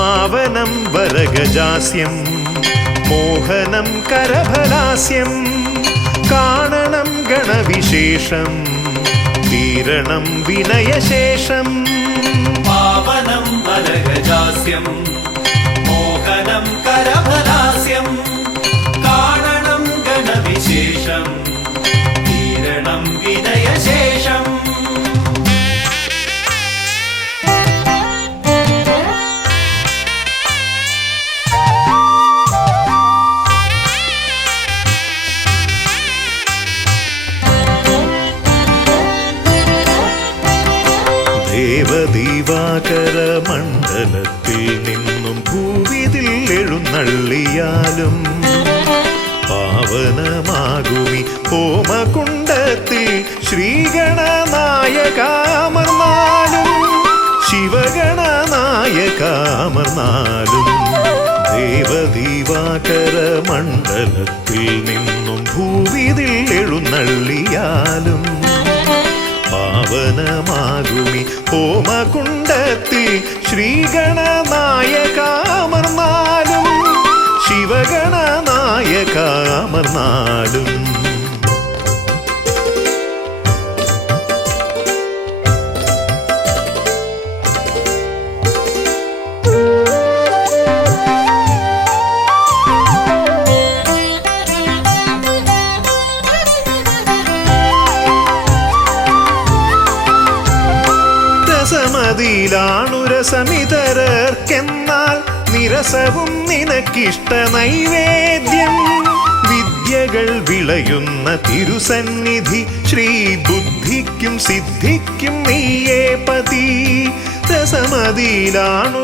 പാവനം വരഗജാസ്യം മോഹനം കരഫലാസ്യം കാണണം ഗണവിശേഷം തീരണം വിനയശേഷം പാവനം വരഗജാസ്യം മോഹനം കരഫലാസ്യം കാണണം ഗണവിശേഷം തീരണം വിനയശേഷം ദേവദീവാകര മണ്ഡലത്തിൽ നിന്നും ഭൂവിതിൽ എഴുന്നള്ളിയാലും പാവനമാകുമി ഹോമകുണ്ടത്തിൽ ശ്രീഗണനായകാമർന്നാലും ശിവഗണനായകാമർന്നാലും ദേവദീവാകര മണ്ഡലത്തിൽ നിന്നും ഭൂവിതിൽ എഴുന്നള്ളിയാലും പാവനമാകുമി ഹോമകുണ്ടത്തിൽ ശ്രീഗണനായകാമർന്നാലും ശിവഗണനായകാമർന്നാലും രസമിതരർക്കെന്നാൽ നിരസവും നിനക്കിഷ്ട നൈവേദ്യം വിദ്യകൾ വിളയുന്ന തിരുസന്നിധി ശ്രീ ബുദ്ധിക്കും സിദ്ധിക്കും നീയേ പതി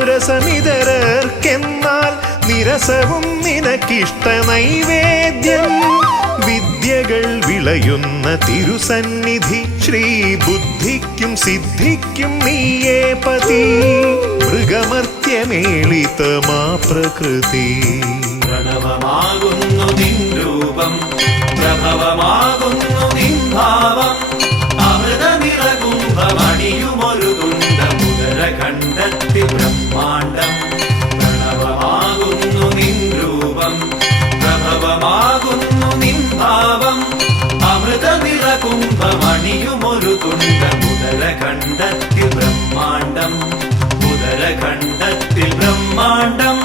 രസമിതരർക്കെന്നാൽ നിരസവും നിനക്കിഷ്ട നൈവേദ്യം വിദ്യകൾ വിളയുന്ന തിരുസന്നിധി ശ്രീ ബുദ്ധിക്കും സിദ്ധിക്കും നീയേ പതി മൃഗമർത്യമേളിതമാ പ്രകൃതി പ്രണവമാകുന്നു നിൻ രൂപം പ്രഭവമാകുന്നു നിൻ ഭാവം അമൃതനിറകുംഭമണിയുമൊരു തുണ്ട മുതര കണ്ടെത്തി ബ്രഹ്മാണ്ടം പ്രണവമാകുന്നു നിൻ രൂപം പ്രഭവമാകുന്നു നിൻ ഭാവം അമൃതനിറകുംഭമണിയുമൊരു തുണ്ട മുതര കണ്ടെത്തി ബ്രഹ്മാണ്ടം മുതര കണ്ടെത്തി ബ്രഹ്മാണ്ടം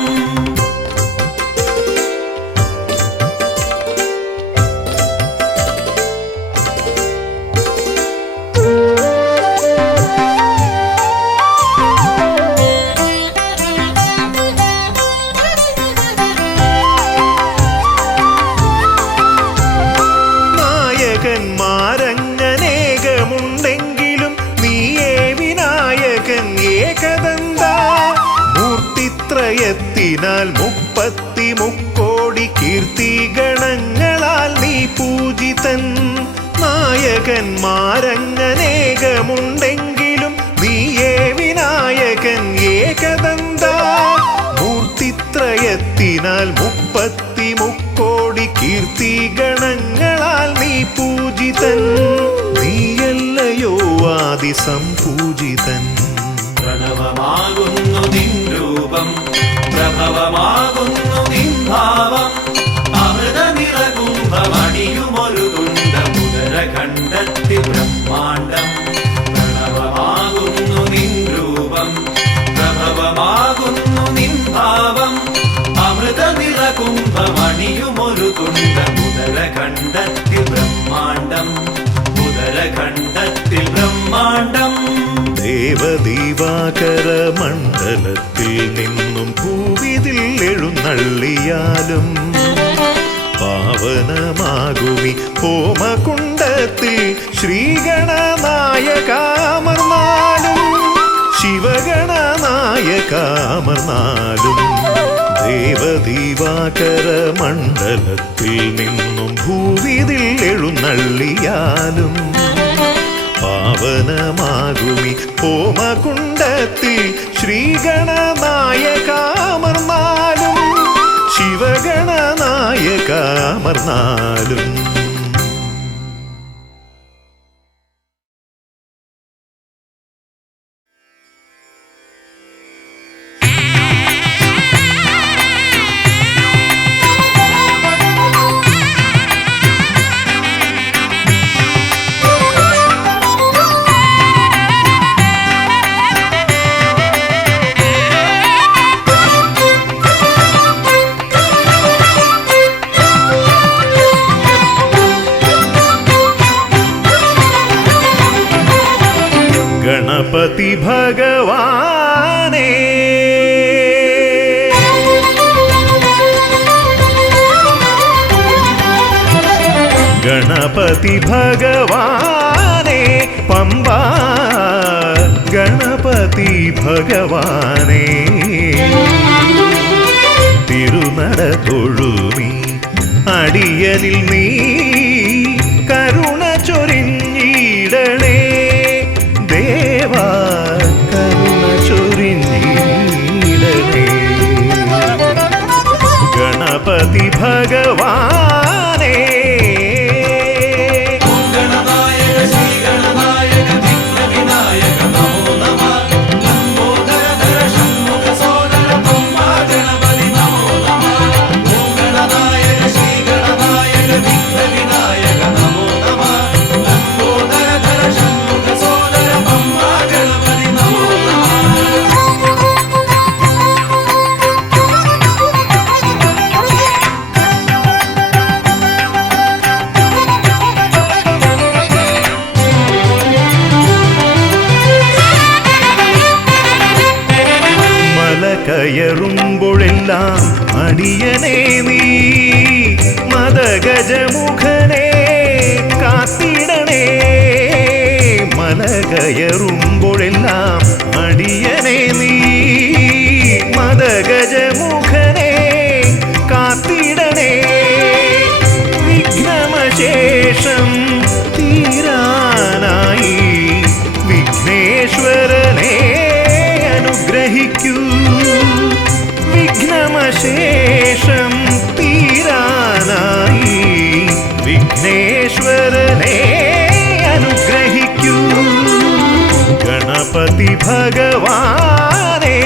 നായകന്മാരങ്ങനേകമുണ്ടെങ്കിലും നീയേ വിനായകൻ ഏകദന്ത മൂർത്തിത്രയത്തിനാൽ 33 കീർത്തി ഗണങ്ങളാൽ നീ പൂജിതൻ നായകന്മാരങ്ങനേകമുണ്ടെങ്കിലും നീയേ വിനായകൻ ഏകദന്ത മൂർത്തിത്രയത്തിനാൽ 33 കീർത്തി ഗണങ്ങളാൽ നീ പൂജിതൻ നീയല്ലയോ ആദിസംപൂജിതൻ പ്രണവമാകുന്നു നിൻ രൂപം പ്രഭവമാകുന്നു നിൻ ഭാവം അമൃതനിറകുംഭമണിയുമൊരു തുണ്ട മുതര കണ്ടെത്തി ബ്രഹ്മാണ്ടം പ്രണവമാകുന്നു നിൻ രൂപം പ്രഭവമാകുന്നു നിൻ ഭാവം അമൃതനിറകുംഭമണിയുമൊരു തുണ്ട മുതര കണ്ടെത്തി ബ്രഹ്മാണ്ടം മുതര കണ്ടെത്തി ബ്രഹ്മാണ്ടം ദേവദീവാകര മണ്ഡലത്തിൽ നിന്നും ഭൂവിതിൽ എഴുന്നള്ളിയാലും പാവനമാകുമി ഹോമകുണ്ടത്തിൽ ശ്രീഗണനായകാമർന്നാലും ശിവഗണനായകാമർന്നാലും ദേവദീവാകര മണ്ഡലത്തിൽ നിന്നും ഭൂവിതിൽ എഴുന്നള്ളിയാലും പാവനമാകുമി ഹോമകുണ്ടത്തിൽ ശ്രീഗണനായകാമർന്നാലും ശിവഗണനായകാമർന്നാലും ഗണപതി ഭഗവാനേ പമ്പ ഗണപതി ഭഗവാനേ തിരുനട തൊഴുമി അടിയനിൽ നീ കരുണ ചൊരിഞ്ഞിടണേ ദേവാ കരുണ ചൊരിഞ്ഞിടണേ ഗണപതി ഭഗവാനേ കയറുമ്പോഴെല്ലാം അടിയനേ നീ മദഗജമുഖനെ കാത്തിടണേ മല കയറുമ്പോഴെല്ലാം അടിയനേ നീ മദഗജമുഖനെ കാത്തിടണേ വിഘ്നമശേഷം തീരാനായി വിഘ്നേശ്വരനെ അനുഗ്രഹിക്കൂ വിഘ്നമശേഷം തീരാനായി വിഘ്നേശ്വരനെ അനുഗ്രഹിക്കൂ ഗണപതി ഭഗവാനേ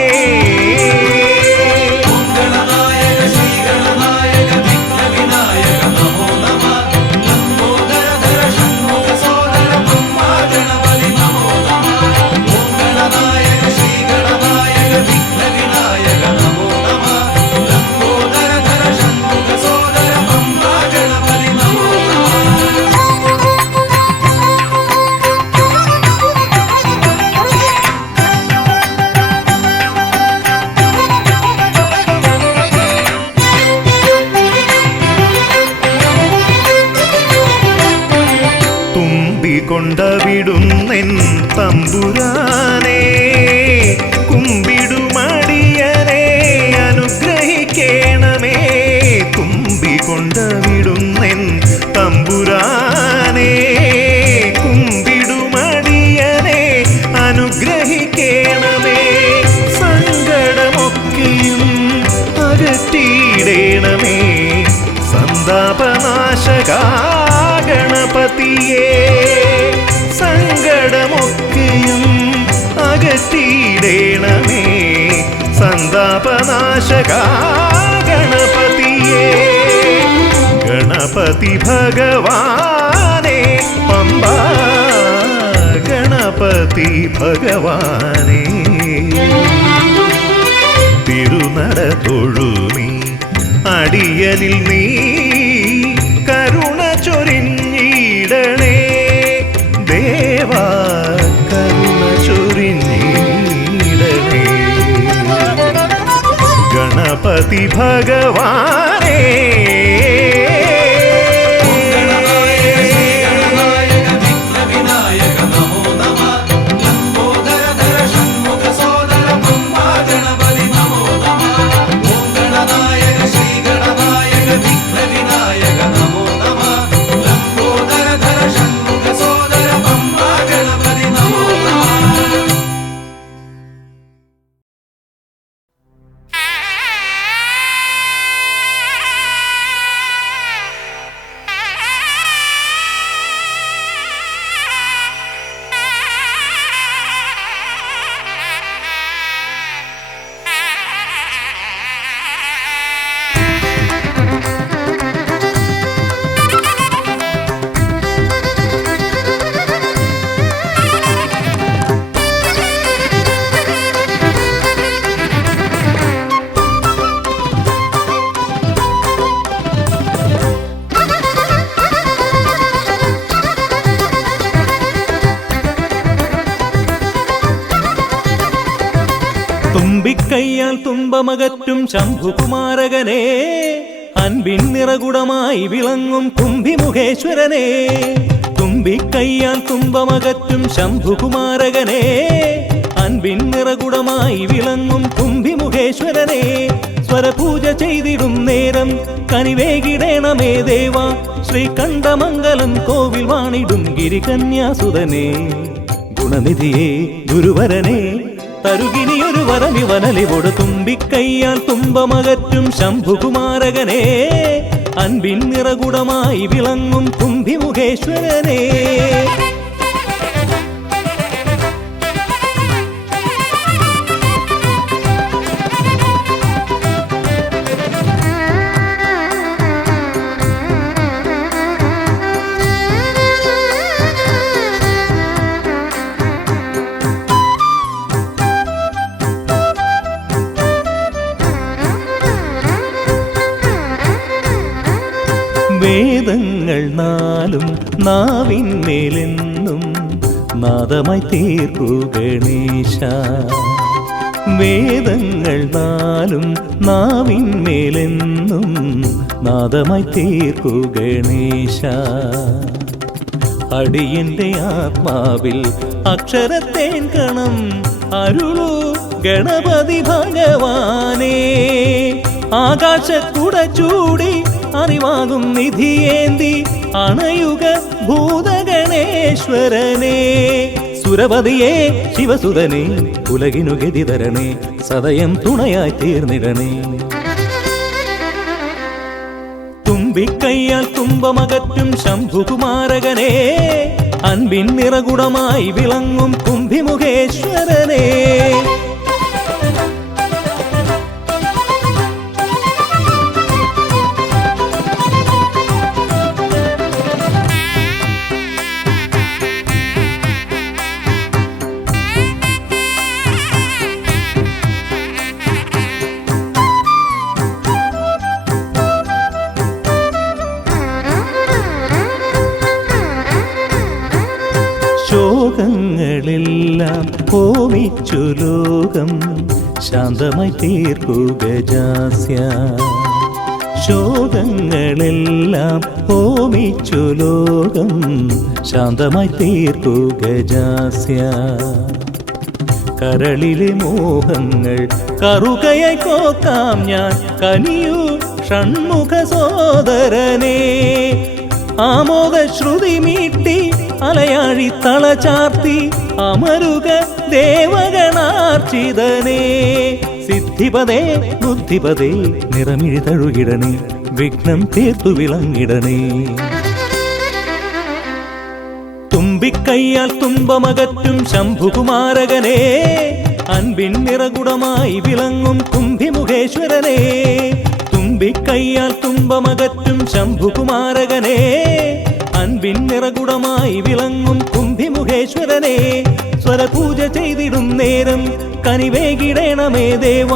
കൊണ്ടവിടുന്നെൻ തമ്പുരാനെ കുമ്പിടുമടിയനെ അനുഗ്രഹിക്കണമേ കുമ്പികൊണ്ടവിടുന്നെൻ തമ്പുരാനെ കുമ്പിടുമടിയനെ അനുഗ്രഹിക്കണമേ സങ്കടമൊക്കെയും അകറ്റിയിടണമേ സന്താപനാശകാ ഗണപതിയേ സങ്കടമൊക്കെയും അകറ്റിയിടണമേ സന്താപനാശകാ ഗണപതിയേ ഗണപതി ഭഗവാനേ പമ്പ ഗണപതി ഭഗവാനേ തിരുനട തൊഴുമി അടിയനിൽ നീ കരുണ ചൊരിഞ്ഞിടണേ ദേവാ കരുണ ചൊരിഞ്ഞിടണേ ഗണപതി ഭഗവാനേ തുമ്പിക്കയ്യാൽ തുമ്പമകറ്റും ശംഭുകുമാരകനെ അൻപിൻ നിറകുടമായി വിളങ്ങും കുംഭിമുഖേശ്വരനെ, തുമ്പിക്കയ്യാൽ തുമ്പമകറ്റും ശംഭുകുമാരകനെ. അൻപിൻ നിറകുടമായി വിളങ്ങും കുംഭിമുഖേശ്വരനെ, സ്വരപൂജ ചെയ്തിടും നേരം കനിവേകിടേണമേ ദേവ. ശ്രീകണ്ഠമംഗലം കോവിൽ വാണിടും ഗിരികന്യാസുതനെ, ഗുണനിധിയെ ഗുരുവരനെ, തരുകിനിയൊരു വരമിവനലിവൊടു. തുമ്പിക്കയ്യാൽ തുമ്പമകറ്റും ശംഭുകുമാരകനെ, അൻപിൻ നിറകുടമായി വിളങ്ങും കുംഭിമുഖേശ്വരനെ. വേദങ്ങൾ നാലും നാവിന്മേലെന്നും നാദമായി തീർക്കൂ ഗണേശ. വേദങ്ങൾ നാലും നാവിന്മേലെന്നും നാദമായി തീർക്കൂ ഗണേശ. അടിയന്റെ ആത്മാവിൽ അക്ഷരത്തേൻ കണം അരുളൂ ഗണപതി ഭഗവാനേ. ആകാശക്കുട ചൂടി അറിവാകും നിധിയേന്തി അണയുക ഭൂതഗണേശ്വരനെ. സുരപതിയെ ശിവസുതനെ, ഉലകിനു ഗതി തരണേ, സദയം തുണയായി തീർന്നിടണേ. തുമ്പിക്കയ്യാൽ തുമ്പമകറ്റും ശംഭുകുമാരകനെ, അൻപിൻ നിറകുടമായി വിളങ്ങും കുംഭിമുഖേശ്വരനെ. ശോകങ്ങളെല്ലാം ഹോമിച്ചു ലോകം ശാന്തമായി തീർക്കൂ ഗജാസ്യ. ശോകങ്ങളെല്ലാം ഹോമിച്ചു ലോകം ശാന്തമായി തീർക്കൂ ഗജാസ്യ. കരളിലെ മോഹങ്ങൾ കറുകയായി കോക്കാം ഞാൻ, കനിയൂ ഷൺമുഖ സോദരനെ. ആമോദ ശ്രുതി മീട്ടി അലയാഴി തളചാർത്തി അമരുക ദേവഗണാർച്ചിതനേ. സിദ്ധിപദേ ബുദ്ധിപദേ നിറമിഴി തഴുകിടണേ, വിഘ്നം തീർത്തു വിളങ്ങിടണേ. തുമ്പിക്കയ്യാൽ തുമ്പമകറ്റും ശംഭുകുമാരകനെ, അൻപിൻ നിറകുടമായി വിളങ്ങും കുംഭിമുഖേശ്വരനെ. തുമ്പിക്കയ്യാൽ തുമ്പമകറ്റും ശംഭുകുമാരകനെ, അൻപിൻ നിറകുടമായി വിളങ്ങും കുംഭിമുഖേശ്വരനെ. സ്വരപൂജ ചെയ്തിടും നേരം കനിവേകിടേണമേ ദേവ.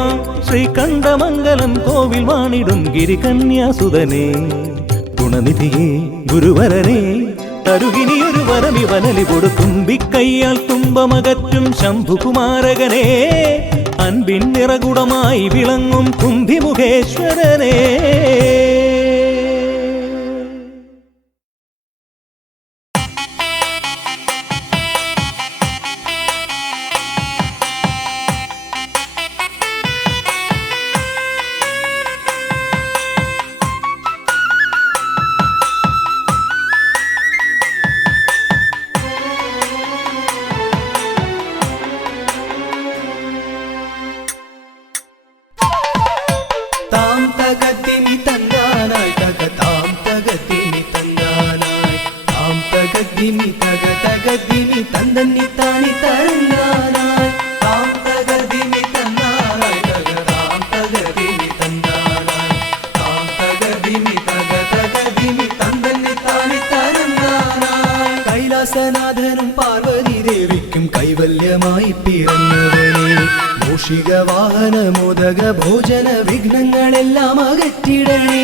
ശ്രീകണ്ഠമംഗലം കോവിൽ വാണിടും ഗിരികന്യാസുതനെ, ഗുണനിധിയെ ഗുരുവരനെ, തരുകിനിയൊരു വരമിവനലിവൊടു. തുമ്പിക്കയ്യാൽ തുമ്പമകറ്റും ശംഭുകുമാരകനെ, അൻപിൻ നിറകുടമായി വിളങ്ങും കുംഭിമുഖേശ്വരനെ. കൈലാസനാഥനും പാർവതി ദേവിക്കും കൈവല്യമായി പിറന്നവനെ, മൂഷിക വാഹന മോദക ഭോജന വിഘ്നങ്ങളെല്ലാം അകറ്റിടണേ.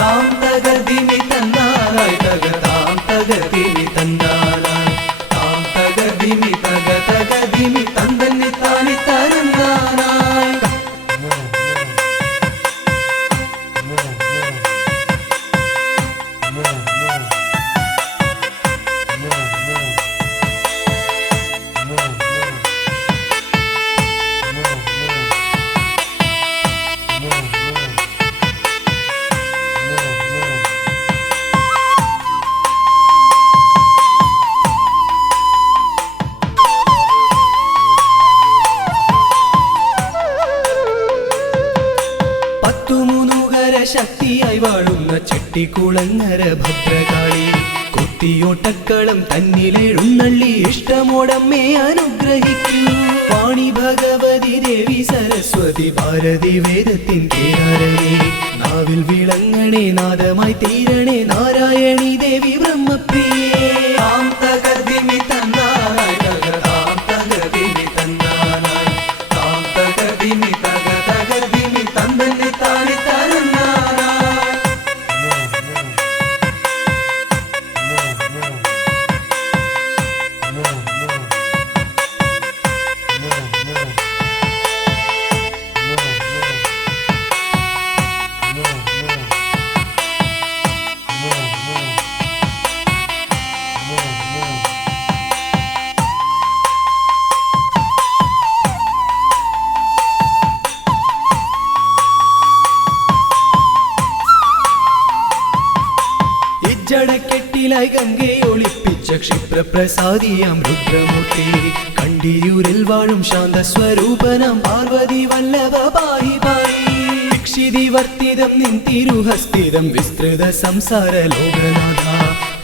താം തകർദിമി തന്നാനായി തക താം തകർദിമി തന്നാനായി താം തകർദിമി തക തകർദിമി തന്തന്നി താനി തരന്നാനായി. ശക്തിയായി വാഴുന്ന ചെട്ടിക്കുളങ്ങര ഭദ്രകാളി കുത്തിയോട്ടക്കളം തന്നിലെഴുന്നള്ളി ഇഷ്ടമോടമ്മേ അനുഗ്രഹിക്കൂ. വാണി ഭഗവതി ദേവി സരസ്വതി ഭാരതി വേദത്തിൻ കേരളേ നാവിൽ വിളങ്ങണേ നാദമായി തീരണേ നാരായണി ദേവി ബ്രഹ്മപ്രിയേ. താം തകർദിമി തന്നാനായി തകതാം തകർദിമി തന്നാനായി താം തകർദിമി തക തകർദിമി തന്നന്നെ താനി തന്നാനായി. ജടക്കെട്ടിലായി ഗംഗയെ ഒളിപ്പിച്ച ക്ഷിപ്രപ്രസാദിയാം രുദ്രമൂർത്തി കണ്ടിയൂരിൽ വാഴും ശാന്തസ്വരൂപനാം പാർവതി വല്ലഭ പാഹി പാഹി. ദീക്ഷിതിവർത്തിതം നിൻ തിരുഹസ്തിതം വിസ്തൃത സംസാര ലോകനാഥ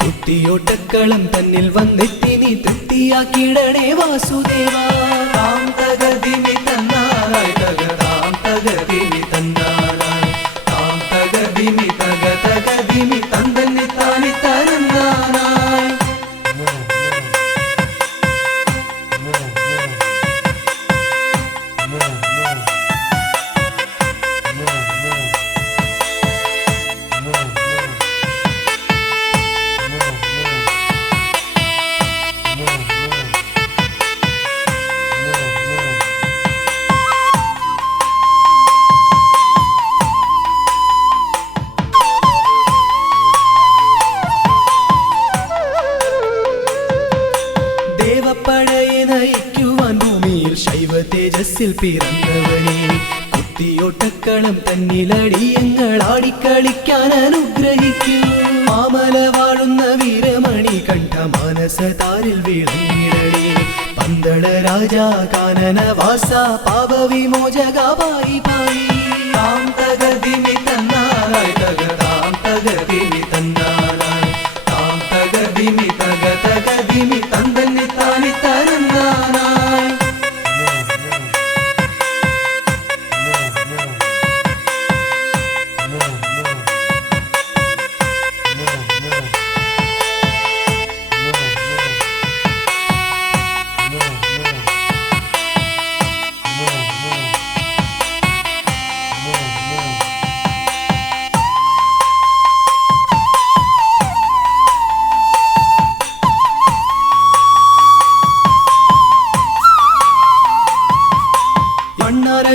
കുത്തിയോട്ടക്കളം തന്നിൽ വന്നെത്തി നീ തൃപ്തിയാക്കിടണേ വാസുദേവ. താം തകർദിമി തന്നാനായി തകതാം തകർദിമി തന്നാനായി താം തകർദിമി തക തകർദിമി തന്നന്നെ താനി തന്നാനായി. ദേവപ്പടയെ നയിക്കുവാൻ ഭൂമിയിൽ ശൈവ തേജസ്സിൽ പിറന്നവനെ കുത്തിയോട്ടക്കളം തന്നിലടിയങ്ങൾ ആടിക്കളിക്കാൻ അനുഗ്രഹിക്കൂ. മാമല വാഴുന്ന വീരമണി കണ്ഠ മാനസതാരിൽ വിളങ്ങിടണേ പന്തള രാജാ കാനന വാസ പാപവിമോചക പായി പായി. താം തകർദിമി തന്നാനായി തകതാം തകർദിമി തന്നാനായി താം തകർദിമി തക തകർദിമി തന്നന്നെ താനി തന്നാനായി.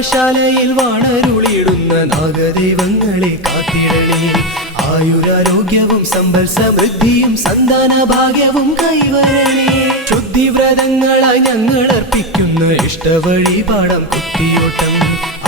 ശാലയിൽ വാണരുളിയിടുന്ന നാഗദൈവങ്ങളെ കാത്തിടണേ ആയുരാരോഗ്യവും സമ്പൽ സമൃദ്ധിയും സന്താന ഭാഗ്യവും കൈവരണേ. ശുദ്ധിവ്രതങ്ങളായി ഞങ്ങൾ അർപ്പിക്കുന്ന ഇഷ്ടവഴിപാടം കുത്തിയോട്ടം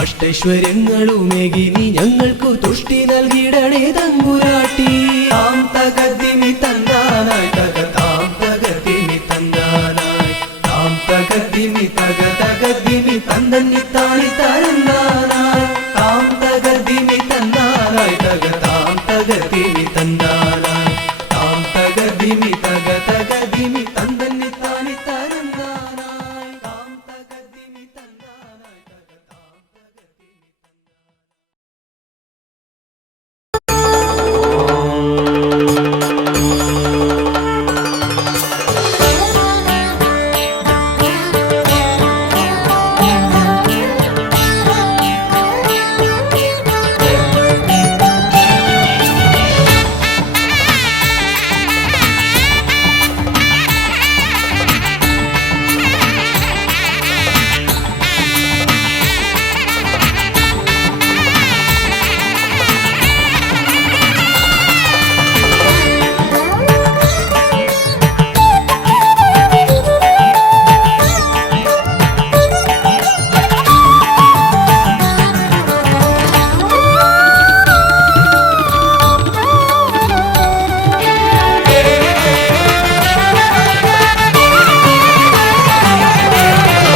അഷ്ടൈശ്വര്യങ്ങളുമേകി നീ ഞങ്ങൾക്കു തുഷ്ടി നൽകിടണേ തമ്പുരാട്ടി. താം തകർദിമി തന്നാനായി തകതാം തകർദിമി തന്നാനായി താം തകർദിമി തക തകർദിമി തന്നന്നെ താനി തന്നാനായി. താം തകർദിമി തന്നാനായി തകതാം തകർദിമി തന്നാനായി താം തകർദിമി തക തകർദിമി തന്നന്നെ താനി തന്നാനായി. താം തകർദിമി തന്നാനായി തകതാം തകർദിമി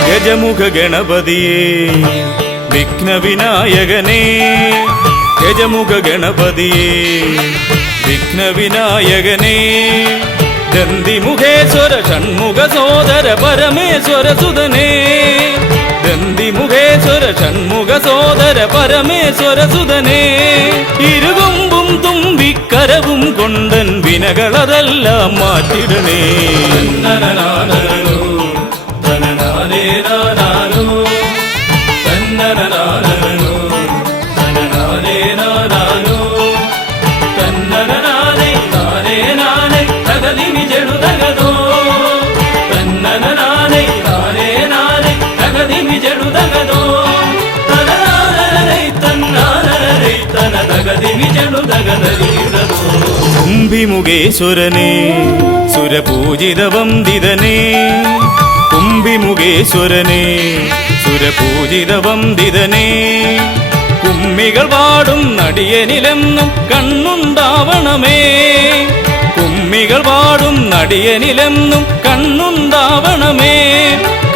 ഗജമുഖ ഗണപതിയേ വിഘ്നവിനായകനേ ഗജമുഖ ഗണപതിയേ വിഘ്നവിനായകനേ ദന്തിമുഖേശ്വര ഷൺമുഖ സോദര പരമേശ്വര സുതനേ ദന്തിമുഖേശ്വര ഷൺമുഖ സോദര പരമേശ്വര സുതനേ ഇരുകൊമ്പും തുമ്പിക്കരവും കൊണ്ടൻ വിനകളതെല്ലാം മാറ്റിടണേ കുംഭിമുഖേശ്വരനേ സുരപൂജിത വന്ദിതനേ കുംഭിമുഖേശ്വരനേ സുരപൂജിത വന്ദിതനേ കുമ്മികൾ പാടും നടിയനിലെന്നും കണ്ണുണ്ടാവണമേ കുമ്മികൾ പാടും നടിയനിലെന്നും കണ്ണുണ്ടാവണമേ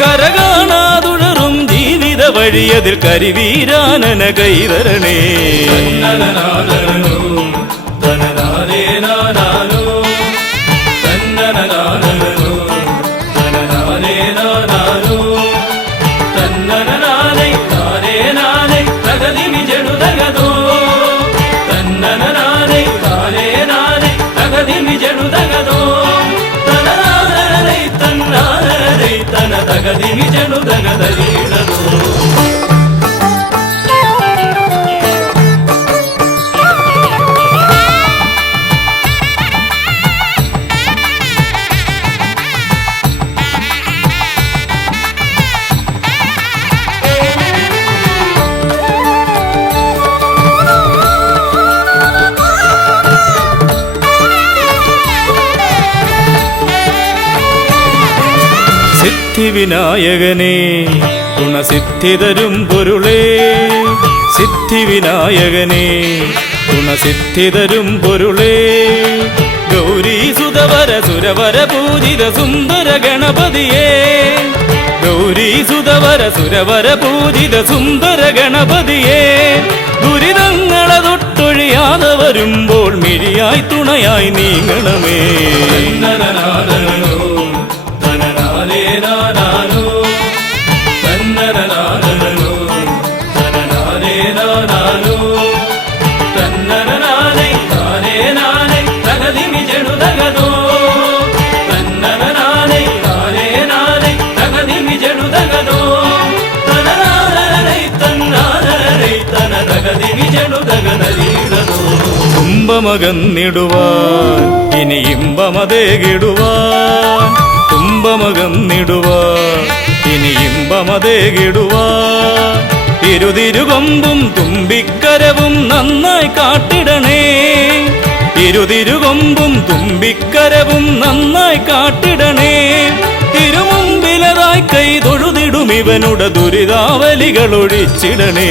കരകാണാതുഴറും ജീവിത വഴിയതിൽ കരിവീരാനന കൈതരണേ സിദ്ധിവിനായകനേ ഗുണസിദ്ധിതരും പൊരുളേ സിദ്ധിവിനായകനേ ഗുണസിദ്ധിതരും പൊരുളേ ഗൗരീസുതവര സുരവര പൂജിത സുന്ദര ഗണപതിയേ ഗൗരീസുതവര സുരവര പൂജിത സുന്ദര ഗണപതിയേ ദുരിതങ്ങളെ തൊട്ടൊഴിയാതെ വരുമ്പോൾ മിഴിയായി തുണയായി നീങ്ങണമേ തുമ്പമകന്നിടുവാൻ ഇനി ഇമ്പമതേകിടുവാൻ തുമ്പമകന്നിടുവാൻ ഇനി ഇമ്പമതേകിടുവാൻ ഇരുതിരുകൊമ്പും തുമ്പിക്കരവും നന്നായി കാട്ടിടണേ ഇരുതിരുകൊമ്പും തുമ്പിക്കരവും നന്നായി കാട്ടിടണേ തിരുമുമ്പിലതായി കൈ തൊഴുതിടും ഇവനുടെ ദുരിതാവലികൾ ഒഴിച്ചിടണേ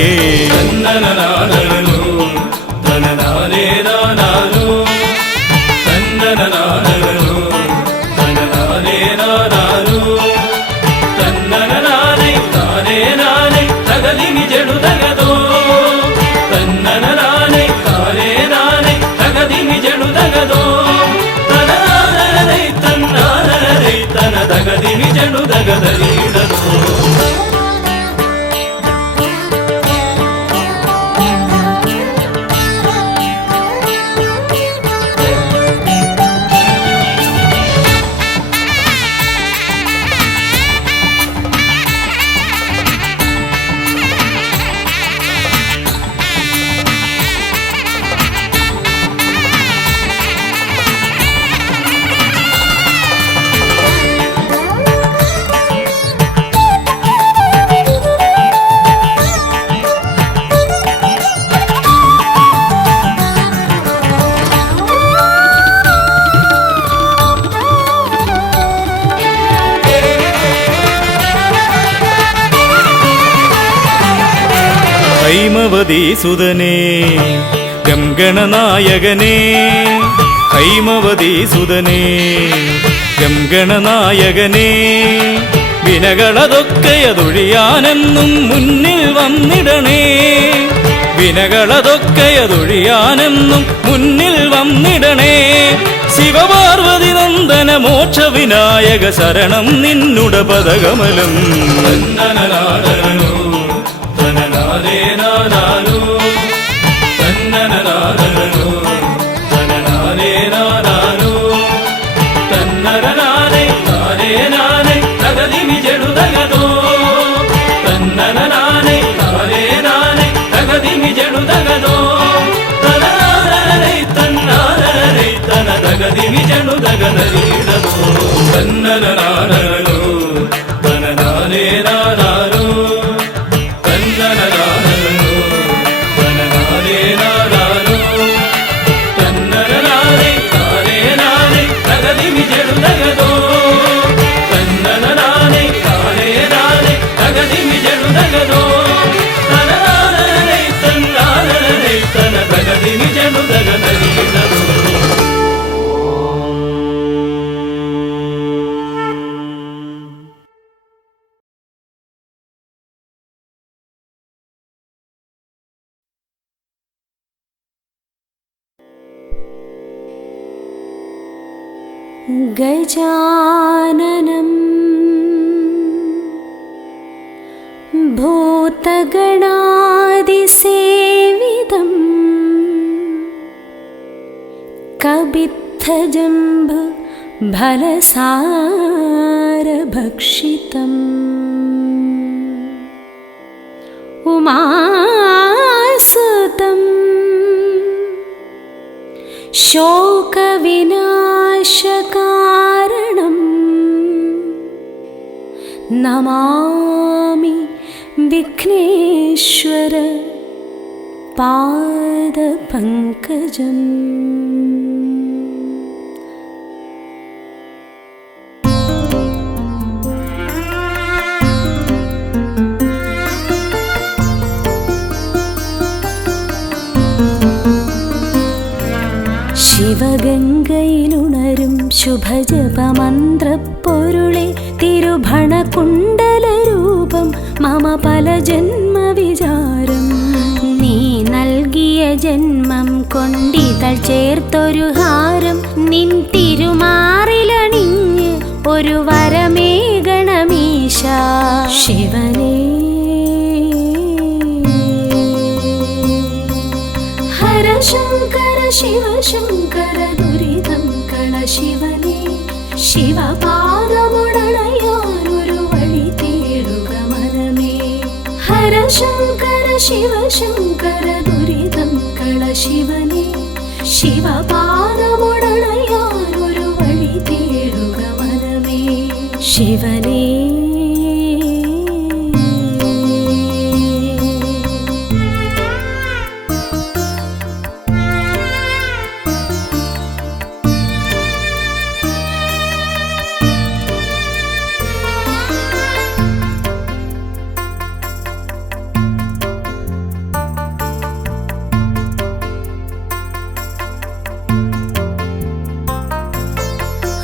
ഹൈമവതീസുതനേ ഗംഗണനായകനേ ഹൈമവതീസുതനേ ഗംഗണനായകനേ വിനകളതൊക്കെയതൊഴിയാനെന്നും മുന്നിൽ വന്നിടണേ വിനകളതൊക്കെയതൊഴിയാനെന്നും മുന്നിൽ വന്നിടണേ. ശിവപാർവതി നന്ദന മോക്ഷ വിനായക ശരണം നിന്നുട പദകമലം. തന്നനനാദനോ തനനാദേ നാദാനോ തന്നനനാദനോ തനനാദേ നാദാനോ തന്നനനാദേ നാദേ നാദേ തകതിമി ജടുതകതോ തന്നനനാദേ നാദേ നാദേ തകതിമി ജടുതകതോ തനനാദനേ തന്നാദനേ തന തകതിമി ജടുതകനരീടതോ തന്നനനാദനോ തനനാദേ നാദാനോ തന്നനനാദനോ തനനാദേ നാദാനോ തന്നനനാദേ നാദേ നാദേ തകതിമി ജടുതകതോ തന്നനനാദേ നാദേ നാദേ തകതിമി ജടുതകതോ തനനാദനേ തന്നാദനേ തന തകതിമി ജടുതകനരീടതോ. गजाननं भूतगणादिसेवितं कबित्थजम्बु फलसारभक्षितम् उमासुतम् शोकविनाशकारणं नमामि विघ्नेश्वर पादपङ्कजम्. ശിവഗംഗയിലുണരും ശുഭജപമന്ത്രപ്പൊരുളെ തിരുഭണകുണ്ടലരൂപം മമ പല ജന്മവിചാരം. നീ നൽകിയ ജന്മം കൊണ്ടിതൾ ചേർത്തൊരു ഹാരം നിൻ തിരുമാറിലണിഞ്ഞ് ഒരു വരമേകണമീശ ശിവനേ. ഹര ശങ്കര ശിവ ശങ്കര ദുരിതം കള ശിവനേ. ശിവപാദമുടണയാനൊരു വഴി തേടുക മനമേ. ഹര ശങ്കര ശിവ ശങ്കര ദുരിതം കള ശിവനേ. ശിവപാദമുടണയാനൊരു വഴി തേടുക മനമേ ശിവനേ.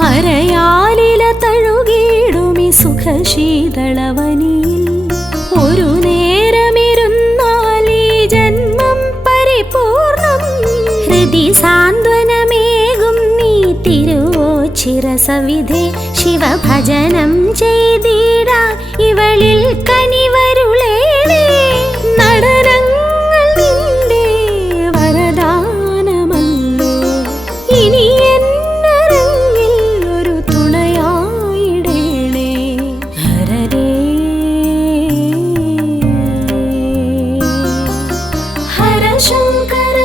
അരയാലില തഴുകിടുമി സുഖശീതളവനിയിൽ ഒരു നേരമിരുന്നാൽ ഈ ജന്മം പരിപൂർണം. ഹൃദി സാന്ത്വനമേകും നീ തിരുവോച്ചിരസവിധേ. ശിവഭജനം ചെയ്തിട ഇവളിൽ കനിവരുളേണേ. നടനങ്ങൾ നിന്റെ വരദാനമല്ലോ. ഇനി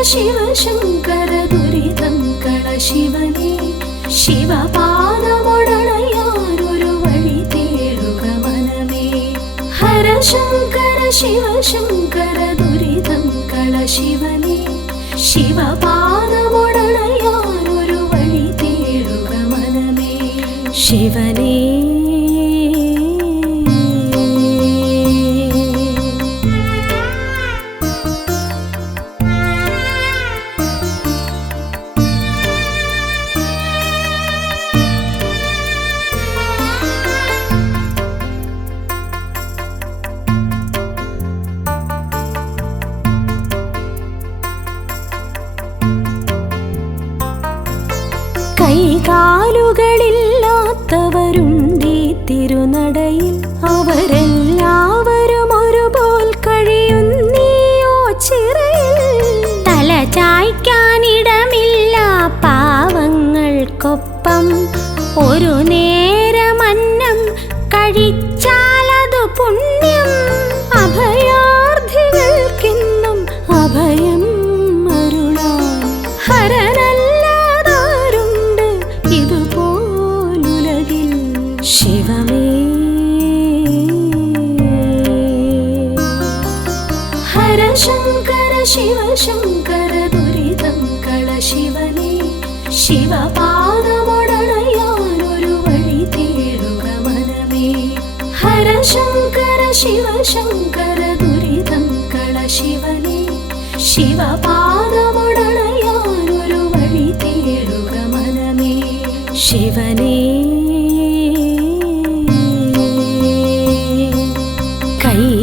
ശിവ ശങ്കര ദുരിതം കള ശിവനേ. ശിവപാദമുടണയാനൊരു വഴി തേടുക മനമേ. ഹര ശങ്കര ശിവ ശങ്കര ദുരിതം കള ശിവനേ. ശിവപാദമുടണയാനൊരു വഴി തേടുക മനമേ ശിവനേ. വാക്കുകളില്ലാത്തവരുണ്ടീ തിരുനടയിൽ അവരെല്ലാവരും ഒരുപോൽ കഴിയുന്നീയോ ചിറയിൽ തല ചായ്ക്കാനിടമില്ല പാവങ്ങൾക്കൊപ്പം ഒരു നേരമന്നം കഴിച്ചാലതു പുണ്യം അഭയാർത്ഥികൾക്കെന്നും അഭയം അരുളാൻ ഹരനല്ലാതാരുണ്ട് ഇതുപോലുലകിൽ ശിവമേ ഹരശങ്കര ശിവശങ്കര ദുരിതം കള ശിവനേ ശിവപാദമൊടണയാനൊരു വഴി തേടുക മനമേ ഹരശങ്കര ശിവശങ്കര ദുരിതം കള ശിവനേ ശിവപാദമൊടണയാനൊരു വഴി തേടുക മനമേ ശിവനേ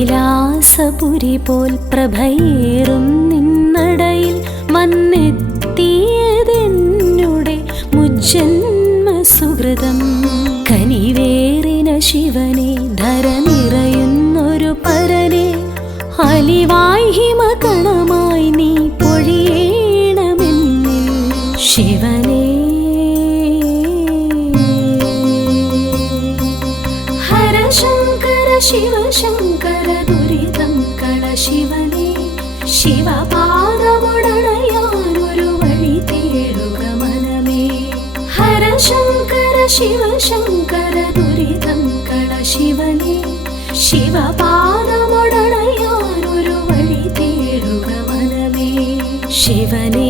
കൈലാസപുരി പോൽ പ്രഭയേറും നിന്നടയിൽ വന്നെത്തിയതെന്നുടെ മുജ്ജന്മ സുഹൃതം കനിവേറിന ശിവനെ ധര നിറയുന്നൊരു പരനെ അലിവായി ഹിമകണമായി നീ പൊഴിയേണമെന്നിൽ ശിവനേ ഹരശങ്കര ശിവശങ്കര ദുരിതം കള ശിവനേ ശിവപാദമൊടണയാനൊരു വഴി തേടുക മനമേ ഹരശങ്കര ശിവശങ്കര ദുരിതം കള ശിവനേ ശിവപാദമൊടണയാനൊരു വഴി തേടുക മനമേ ശിവനേ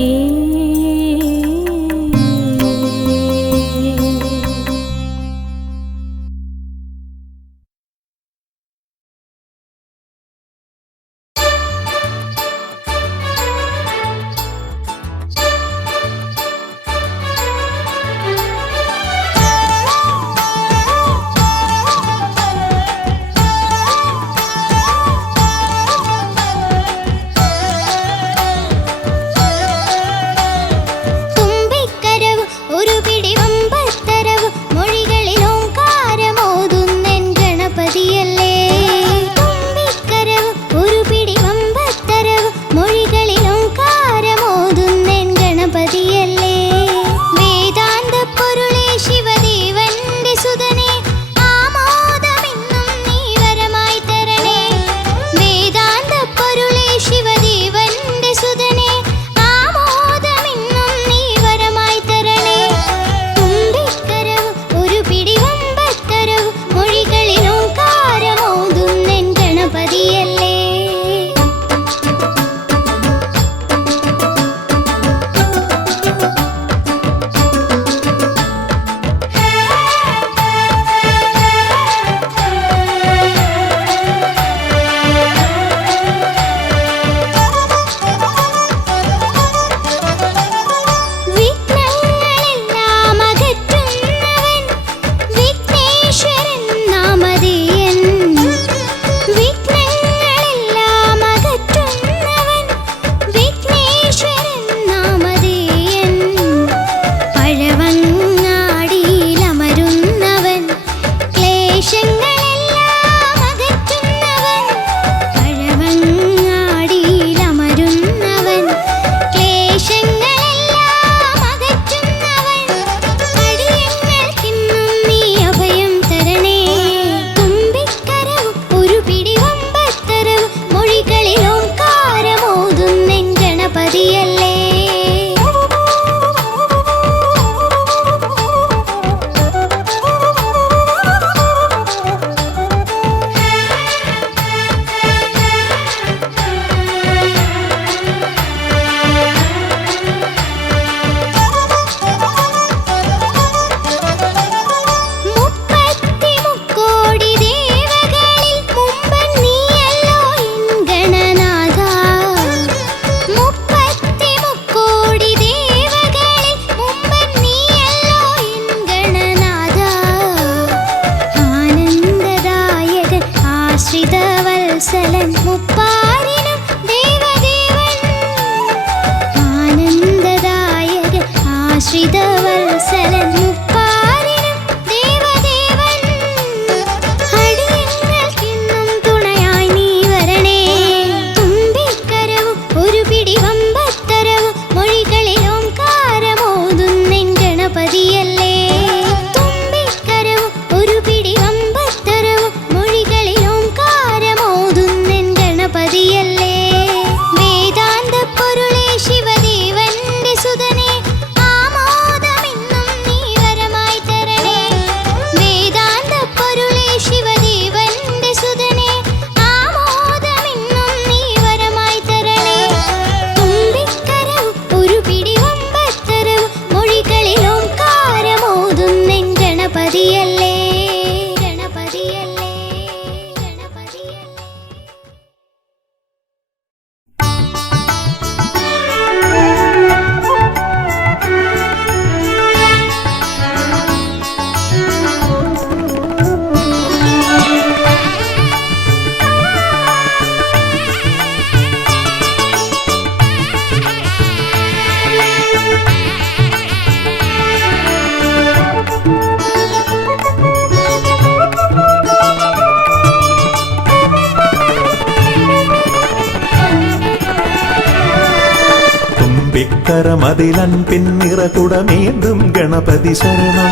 തുമ്പിക്കരമതിലൻപിൻ നിറകുടമേന്തും ഗണപതി ശരണം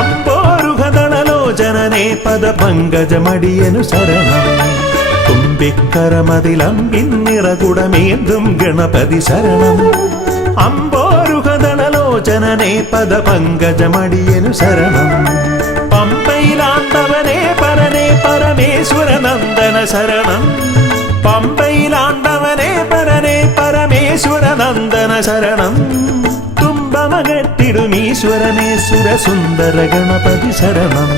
അമ്പോരുഹദളലോചനനെ പദപങ്കജമടിയനു ശരണം തുമ്പിക്കരമതിലൻപിൻ നിറകുടമേന്തും ഗണപതി ശരണം അമ്പോരുഹദളലോചനനെ പദപങ്കജമടിയനു ശരണം പമ്പയിലാണ്ടവനെ പരനെ പരമേശ്വരനന്ദന ശരണം പമ്പയിലാണ്ടവനെ പരനെ പരമേശ്വരനന്ദന ശരണം തുമ്പമകട്ടിടുമീശ്വരനെ സുരസുന്ദര ഗണപതി ശരണം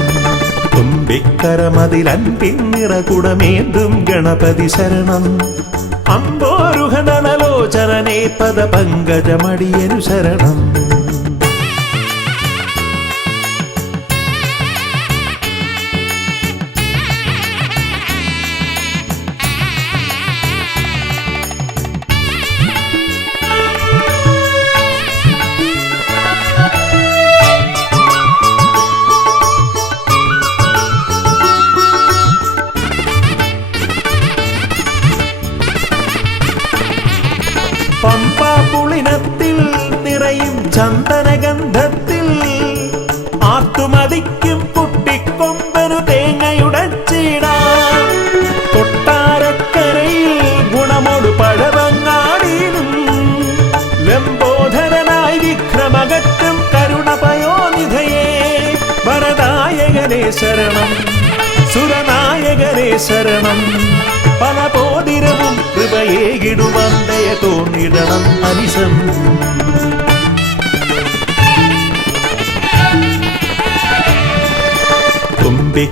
തുമ്പിക്കരമതിലൻപിൻ നിറകുടമേന്തും ഗണപതി ശരണം അമ്പോരുഹദളലോചനനെ പദപങ്കജമടിയനു ശരണം പമ്പാപുളിനത്തിൽ നിറയും ചന്ദനഗന്ധത്തിൽ ആത്തുമതിക്കും കുട്ടിക്കൊമ്പനു തേങ്ങയുടച്ചിടാം കൊട്ടാരക്കരയിൽ ഗുണമൊടു പഴവങ്ങാടിയിലും ലംബോധരനായി വിക്രമകറ്റും കരുണപയോനിധയേ വരദായകനേ ശരണം സുരനായകനേ ശരണം പല പോതിരവും കൃപയേകിടുവന്തയ തോന്നിടണം അനിശം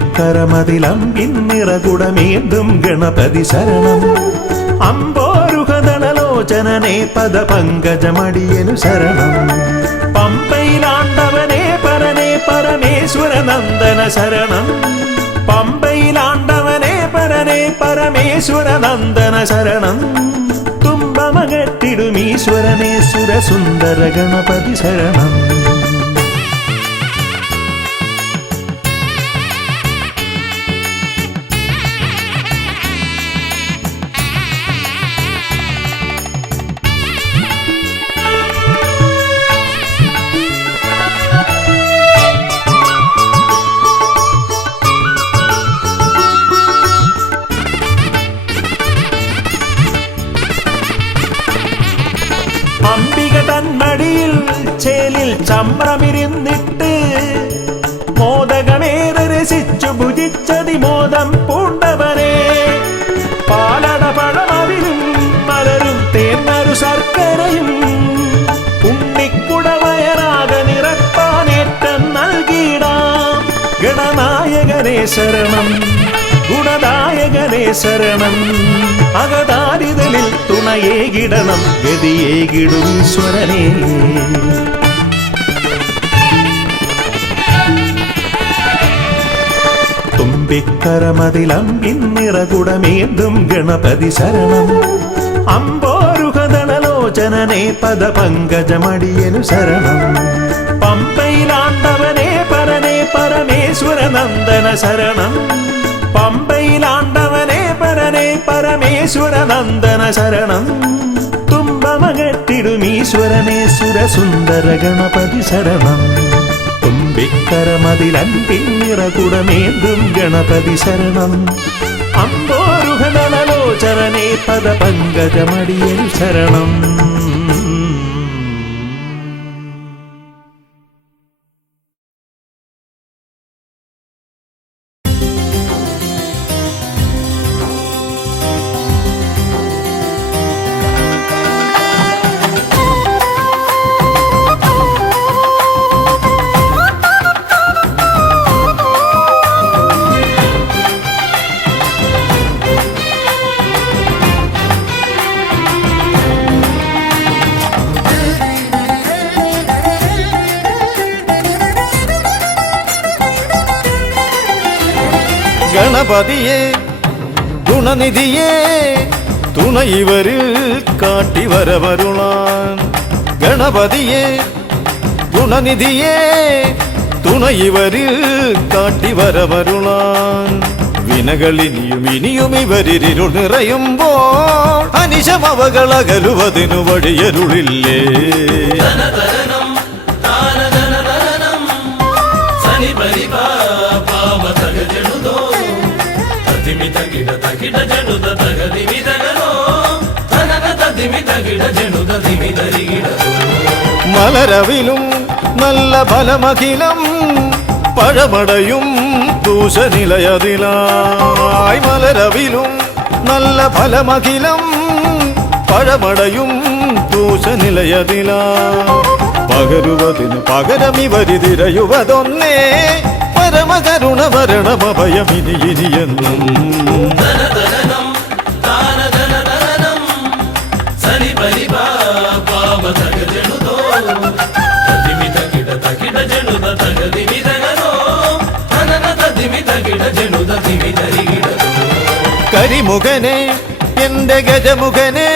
തുമ്പിക്കരമതിലംപിൻ നിറകുടമേന്തും ഗണപതി ശരണം അമ്പോരുഹദളലോചനനെ പദപങ്കജമടിയനു ശരണം പമ്പയിലാണ്ടവനെ പരനെ പരമേശ്വരനന്ദന ശരണം പമ്പയിലാണ്ടവനെ പരനെ പരമേശ്വരനന്ദന ശരണം തുമ്പമകട്ടിടുമീശ്വരനെ സുരസുന്ദര ഗണപതി ശരണം അംബിക തന്മടിയിൽ ചേലിൽ ചമ്രമിരുന്നിട്ട് മോദകമേറെ രസിച്ചു ഭുജിച്ചതിമോദം പൂണ്ടവനെ പാലട പഴമവിലും മലരും തേന്മരു ശർക്കരയും ഉണ്ണിക്കുടവയറാക നിറപ്പാനേറ്റം നൽകിയിടാം ഗണനായകനേ ശരണം ഗുണദായകനേ ശരണം അകതാരിതലിൽ തുണയേകിടണം ഗതിയേകിടും ഈശ്വരനേ തുമ്പിക്കരമതിലംപിൻ നിറകുടമേന്തും ഗണപതി ശരണം അമ്പോരുഹദളലോചനനെ പദപങ്കജമടിയനു ശരണം പമ്പയിലാണ്ടവനെ പരനെ പരമേശ്വരനന്ദന ശരണം പമ്പയിലാണ്ടവനെ പരനെ പരമേശ്വരനന്ദന ശരണം തുമ്പമകട്ടിടുമീശ്വരനെ സുരസുന്ദര ഗണപതി ശരണം തുമ്പിക്കരമതിലൻപിൻ നിറകുടമേന്തും ഗണപതി ശരണം അമ്പോരുഹദളലോചനനെ പദപങ്കജമടിയനു ശരണം ഗണപതിയെ ഗുണനിധിയെ തുണയിവരിൽ കാട്ടിവരവരുളാൻ ഗണപതിയെ ഗുണനിധിയെ തുണയിവരിൽ കാട്ടിവരവരുളാൻ ദിനകളിനിയും ഇനിയും ഇവരിരുൾ നിറയുമ്പോൾ അനിശമവകളകലുവതിനു വഴിയരുളില്ലേ. ധനധനം താനധനധനം സനി പരിപാ പാമ തകജനുദോ തതിമി തകിട തകിട ജനുദ തകതിമി തകനോ ധനന തതിമി തകിട ജനുദ തിമി തരികിടോ. മലരവിലും നല്ല ഫലമഖിലം പഴമടയും ദൂഷനിലയതിലായി. മലരവിലും നല്ല ഫലമഖിലം പഴമടയും ദൂഷനിലയതിലാ. പകരുവതിനു പകരമിവരിതിരയുവതൊന്നേ പരമകരുണ വരണമഭയമിനി ഇനിയെന്നും. ധനധനം താനധനധനം സനി പരിപാ പാമ തകജനുദോ തതിമി തകിട തകിട ജനുദ തകതിമി തകനോ ധനന തതിമി തകിട ജനുദ തിമി തരികിടോ. കരിമുഖനെ എന്റെ ഗജമുഖനെ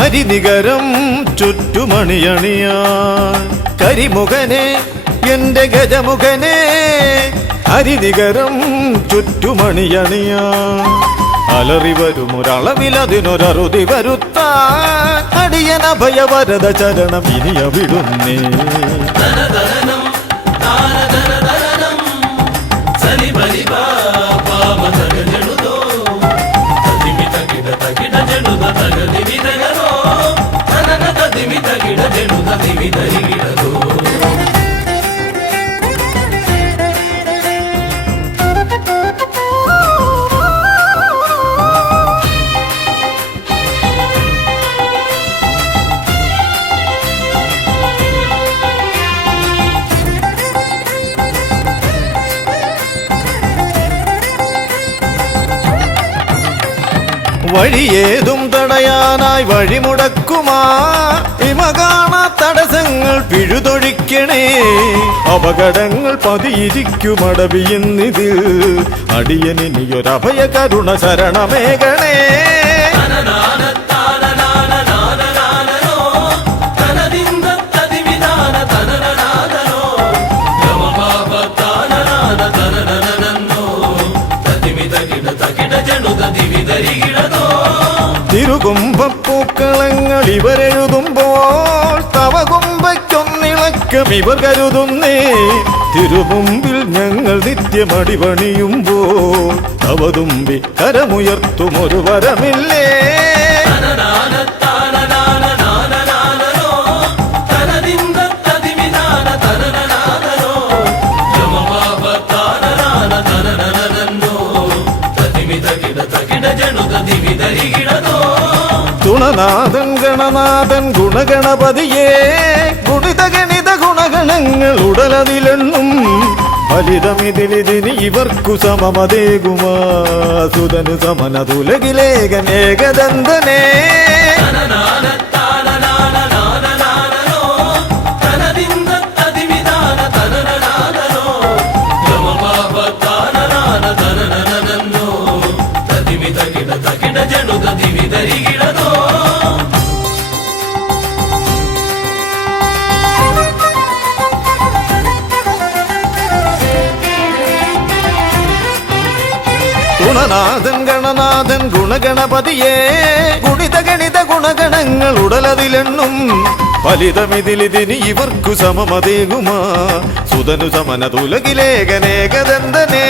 അരിനികരം ചുറ്റുമണിയണിയാൻ. കരിമുഖനെ എന്റെ ഗജമുഖനെ അരിനികരം ചുറ്റുമണിയണിയാൻ. അലറി വരുമൊരളവിലതിനൊരറുതി വരുത്താൻ അടിയനഭയവരദ ചരണം ഇനിയ വിടുന്നേ. ധനധനം താനധനധനം സനി പരിപാ പാമ തകജനുദോ തതിമി തകിട തകിട ജനുദ തകതിമി തകനോ ധനന തതിമി തകിട ജനുദ തിമി തരികിടോ. വഴിയേതും തടയാനായി വഴിമുടക്കുമാ ഇമ കാണാ തടസ്സങ്ങൾ പിഴുതൊഴിക്കണേ. അപകടങ്ങൾ പതിയിരിക്കുമടവിയെന്നിതിൽ അടിയനിയൊരഭയ കരുണ ശരണമേകണേ. തിരുകുംഭപ്പൂക്കളങ്ങൾ ഇവരെഴുതുമ്പോൾ തവകുംഭയ്ക്കൊന്നിളക്കം ഇവർ കരുതുന്നേ. തിരുമുമ്പിൽ ഞങ്ങൾ നിത്യമടിപണിയുമ്പോൾ തവതുമ്പി കരമുയർത്തുമൊരു വരമില്ലേ. തുണനാഥൻ ഗണനാഥൻ ഗുണഗണപതിയേ ഗുണിത ഗണിത ഗുണഗണങ്ങൾ ഉടലതിലെണ്ണും. ഫലിതമിതിലിതിന് ഇവർക്കു സമമതേകുമാ സുതനു സമനതുലകിലേകനേകദന്തനേ. ഗുണനാഥൻ ഗണനാഥൻ ഗുണഗണപതിയേ ഗുണിത ഗണിത ഗുണഗണങ്ങൾ ഉടലതിലെണ്ണും. ഫലിതമിതിലിതിന് ഇവർക്കു സമമതേകുമാ സുതനു സമനതുലകിലേകനേകദന്തനേ.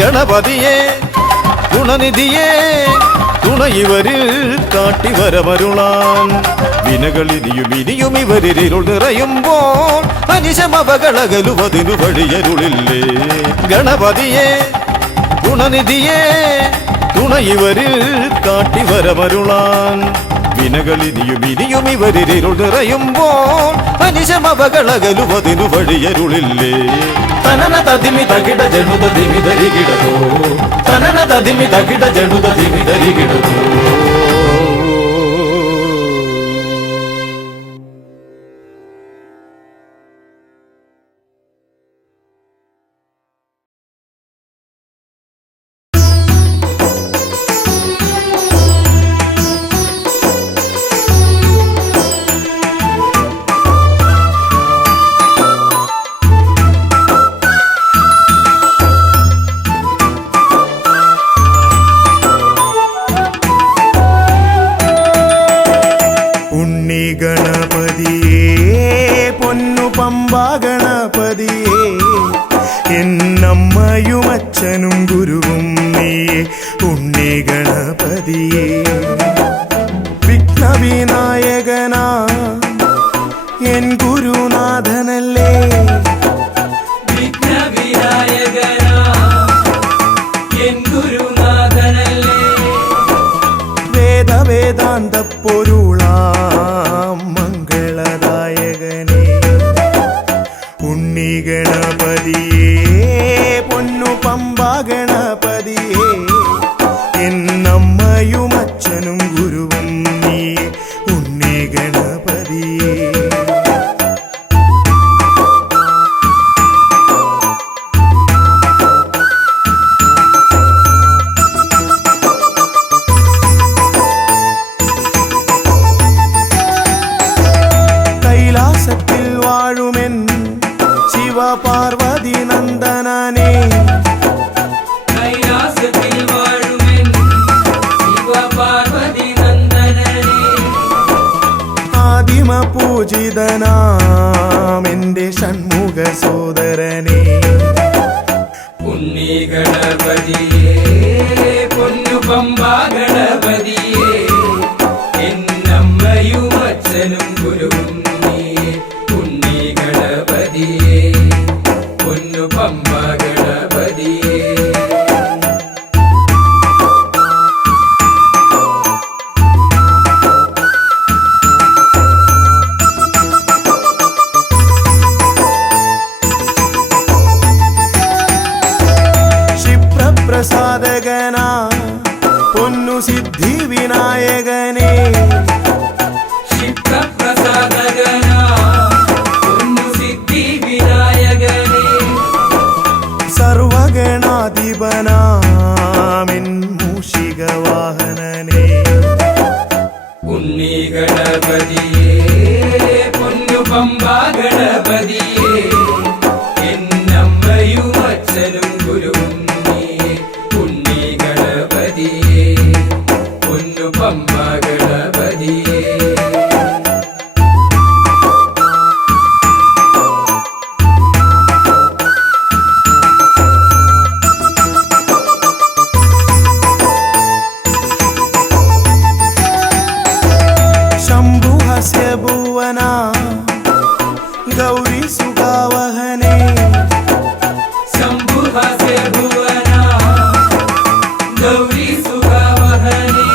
ഗണപതിയെ ഗുണനിധിയെ തുണ ഇവരിൽ കാട്ടിവരമരുളാൻ. വിനകളിനിയും ഇനിയും ഇവരിരുൾ നിറയുമ്പോൾ അനിശമവകളകലുവതിനു വഴിയരുളില്ലേ. ഗണപതിയെ ഗുണനിധിയെ തുണ ഇവരിൽ കാട്ടിവരമരുളാൻ. വിനകളിനിയും ഇനിയും ഇവരിരുൾ നിറയുമ്പോൾ അനിശമവകളകലുവതിനു വഴിയരുളില്ലേ. തനന തതിമി തകിട ജനുത തിമി തരികിടതോ തനന തതിമി തകിട ജനുത തിമി തരികിടതോ. ഗണപതിയേ പൊന്നു പമ്പ ഗണപതിയേ എന്നമ്മയും അച്ഛനും ഗുരുവും നീയേ ഉണ്ണി ഗണപതിയേ വിഘ്നവിനായകനാ എൻ ഗുരുനാഥനല്ലേ വിഘ്നവിനായകനാ എൻ ഗുരുനാഥനല്ലേ വേദാന്ത പൊരുളാം മംഗളദായകനേ ഉണ്ണി ഗണപതിയേ പൊന്നു പമ്പ ഗണപതിയേ എന്നമ്മയും അച്ഛനും ഗുരുവും നീയേ ഉണ്ണി ഗണപതിയേ കൈലാസത്തിൽ വാഴുമെൻ ശിവപാർവതി നന്ദനനേ കൈലാസത്തിൽ വാഴുമെൻ ശിവപാർവതി നന്ദനനേ ആദിമ പൂജിതനാം എന്റെ ഷൺമുഖ സോദരനേ ഉണ്ണി ഗണപതിയേ പൊന്നു പമ്പ ഗണപതിയേ എന്നമ്മയും അച്ഛനും ഗുരുവും നീയേ ഉണ്ണി ഗണപതിയേ പൊന്നു പമ്പ ഗണപതിയേ ക്ഷിപ്രപ്രസാദകനാ പൊന്നു സിദ്ധി വിനായകനേ ക്ഷിപ്രപ്രസാദകനാ പൊന്നു സിദ്ധി വിനായകനേ സർവഗണാധിപനാമിൻ മൂഷിക വാഹനനേ ഉണ്ണി ഗണപതിയേ പൊന്നു പമ്പ ഗണപതിയേ എന്നമ്മയും അച്ഛനും ഗുരുവും നീയേ ഉണ്ണി ഗണപതിയേ പൊന്നു പമ്പ ഗണപതിയേ ശംഭുഹസ്യ ഭുവനാ ഗൗരി സുഖാവഹനേ ശംഭുഹസ്യ ഭുവനാ ഗൗരി സുഖാവഹനേ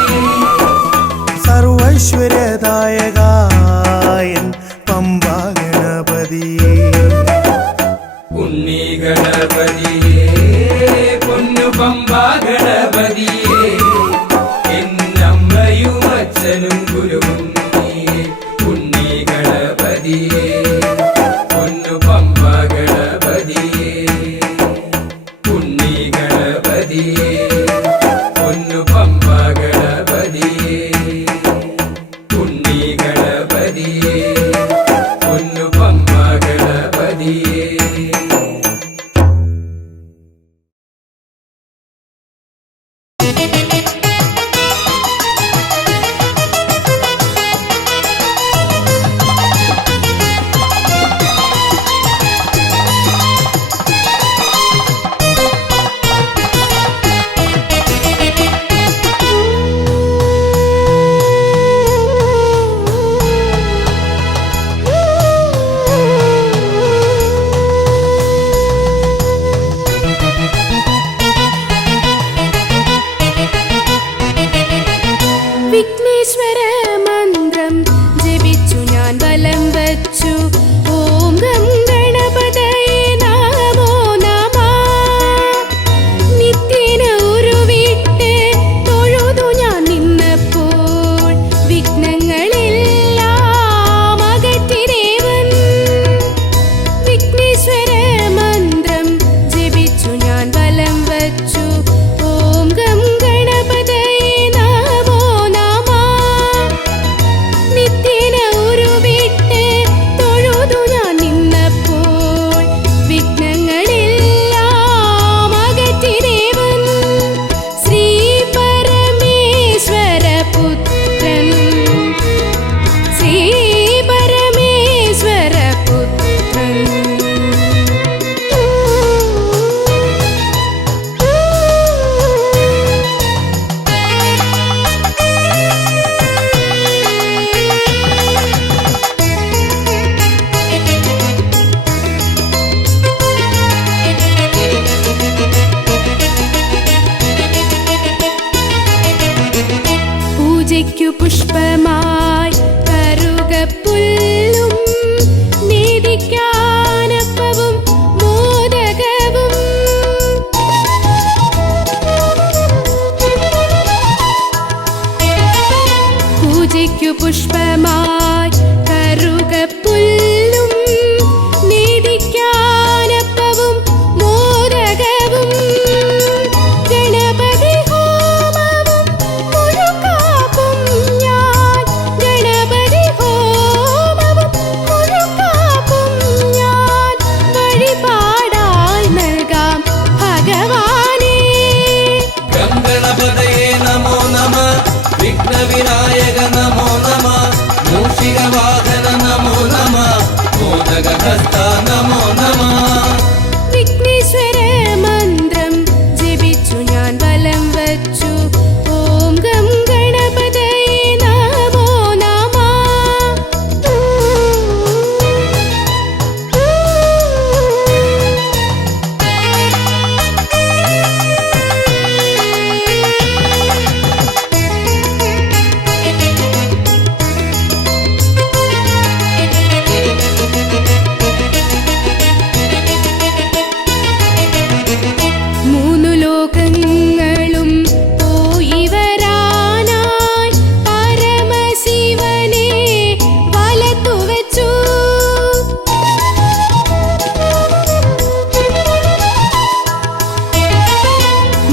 സർവൈശ്വര്യദായകായൻ പമ്പ ഗണപതിയേ ഉണ്ണി ഗണപതിയേ പൊന്നു പമ്പ ഗണപതിയേ എന്നമ്മയും അച്ഛനും ഗുരുവും നീയേ ഉണ്ണി ഗണപതിയേ മൂഷികവാഹന നമോ നമ മോദകഹസ്ത നമോ നമ വിഘ്നേശ്വര മന്ത്രം ജപിച്ചു ഞാൻ വലം വച്ചു ഓം ഗം ഗണപതയേ നമോ നമഃ മൂന്നു ലോകങ്ങളും പോയി വരാനായി പരമശിവനെ വലത്തു വച്ചു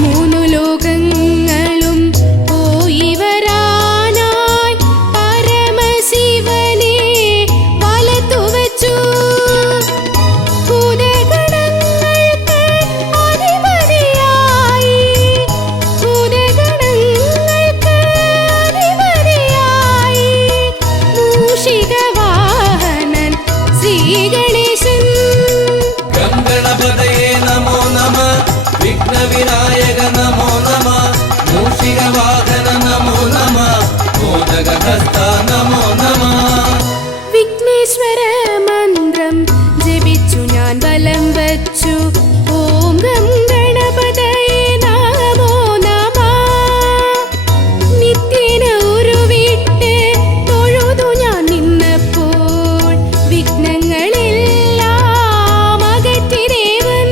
മൂന്നു ലോകങ്ങളും പോയി വരാനായി പരമശിവനെ വലത്തു വച്ചു ഭൂതഗണങ്ങൾക്ക് അധിപതിയായി ഭൂതഗണങ്ങൾക്ക് അധിപതിയായി മൂഷികവാഹനൻ ശ്രീഗണേശൻ ഗംഗണപതയേ നമോ നമ വിഘ്നവിനായക നമോ നമ മൂഷികവാഹന നമോ നമ മോദകഹസ്ത നമോ നമ വിഘ്നേശ്വര മന്ത്രം ജപിച്ചു ഞാൻ വലം വച്ചു ഓം ഗം ഗണപതയേ നമോ നമഃ നിത്യേന ഉരുവിട്ട് തൊഴുതു ഞാൻ നിന്നപ്പോൾ വിഘ്നങ്ങളെല്ലാം അകറ്റി ദേവൻ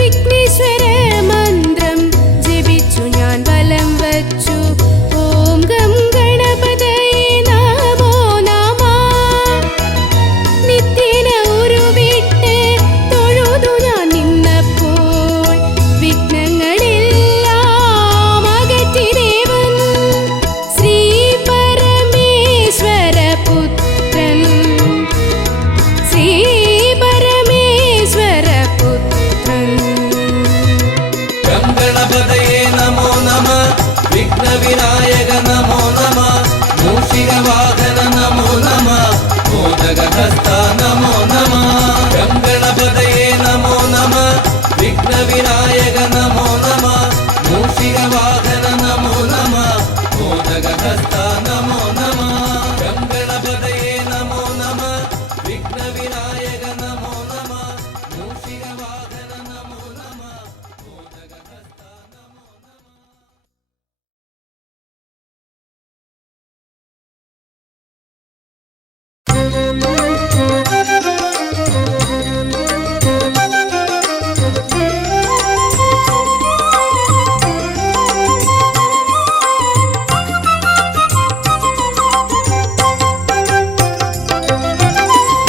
വിഘ്നേശ്വര മന്ത്രം ജപിച്ചു ഞാൻ വലം വച്ചു ഓം ഗം ഗണപതയേ നമോ നമഃ നിത്യേന ഉരുവിട്ട് തൊഴുതു ഞാൻ നിന്നപ്പോൾ വിഘ്നങ്ങളെല്ലാം അകറ്റി ദേവൻ ശ്രീ പരമേശ്വര പുത്രൻ ശ്രീ പരമേശ്വര പുത്രൻ ഗംഗണപതയേ നമോ നമ വിഘ്നവിനായക നമോ നമ മൂഷികവാഹന നമോ നമ മോദകഹസ്ത നമോ നമ ഗംഗണപതയേ നമോ നമ വിഘ്നവിനായക നമോ നമ മൂഷികവാഹന നമോ നമ മോദകഹസ്ത നമോ നമ ഗംഗണപതയേ നമോ നമ വിഘ്നവിനായക നമോ നമ മൂഷികവാഹന നമോ നമ മോദകഹസ്ത നമോ നമ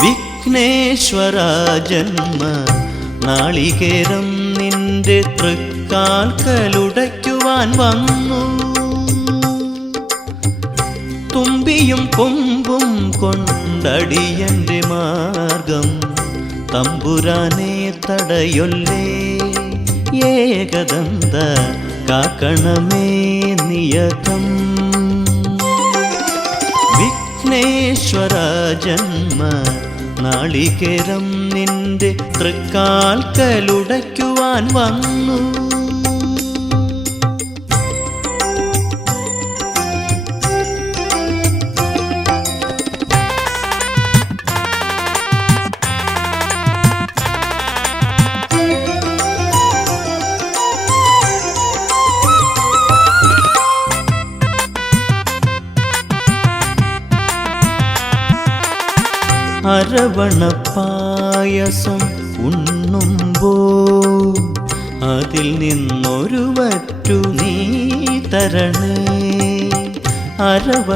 വിഘ്നേശ്വര ജന്മ നാളികേരം നിന്റെ തൃക്കാൽക്കലുടയ്ക്കുവാൻ വന്നു തുമ്പിയും കൊമ്പും കൊണ്ടടിയന്റെ മാർഗം തമ്പുരാനെ തടയൊല്ലേ ഏകദന്ത കാക്കണമേ നിയതം വിഘ്നേശ്വര ജന്മ നാളികേരം നിന്റെ തൃക്കാൽക്കലുടയ്ക്കുവാൻ വന്നു അരവണപ്പായസം ഉണ്ണുമ്പോൾ അതിൽ നിന്നൊരു വറ്റു നീ തരണേ അരവണപ്പായസം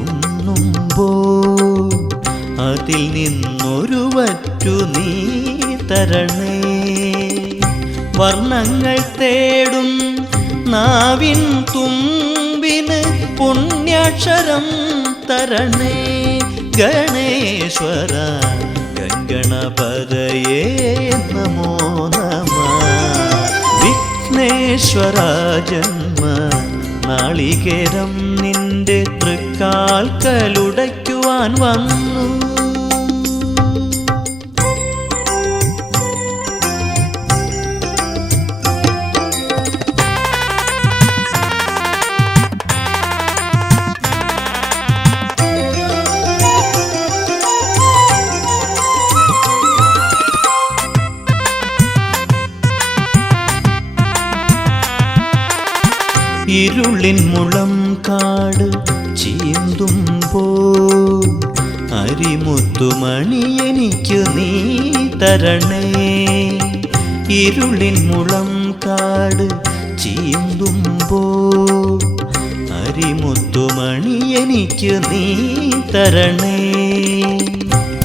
ഉണ്ണുമ്പോൾ അതിൽ നിന്നൊരു വറ്റു നീ തരണേ വർണ്ണങ്ങൾ തേടും നാവിൻ തുമ്പിന് പുണ്യാക്ഷരം തരണേ ഗണേശ്വര ഗംഗണപതയേ നമോ നമഃ വിഘ്നേശ്വര ജന്മ നാളികേരം നിന്റെ തൃക്കാൽക്കലുടയ്ക്കുവാൻ വന്നു. ഇരുളിൻ മുളം കാട് ചീന്തുമ്പോൾ അരിമുത്തുമണി എനിക്ക് നീ തരണേ. ഇരുളിൻ മുളം കാട് ചീന്തുമ്പോൾ അരിമുത്തുമണി എനിക്ക് നീ തരണേ.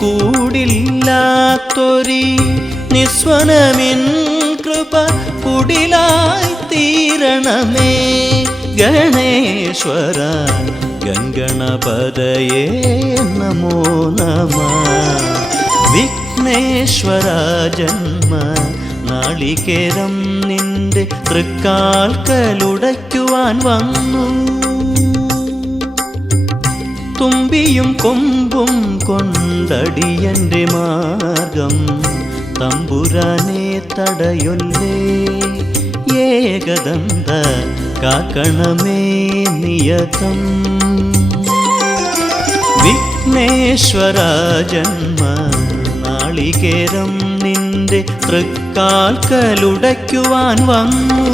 കൂടില്ലാത്തൊരി നിസ്വനമിൻ കൃപ കുടിലായി തീരണമേ. ഗണേശ്വര ഗംഗണപതയേ നമോ നമഃ. വിഘ്നേശ്വര ജന്മ നാളികേരം നിന്റെ തൃക്കാൽക്കലുടയ്ക്കുവാൻ വന്നു. തുമ്പിയും കൊമ്പും കൊണ്ടടിയന്റെ മാർഗം തമ്പുരാനെ തടയൊല്ലേ. ഏകദന്ത കാക്കണമേ നിയതം. വിഘ്നേശ്വര ജന്മ നാളികേരം നിന്റെ തൃക്കാൽക്കലുടയ്ക്കുവാൻ വന്നു.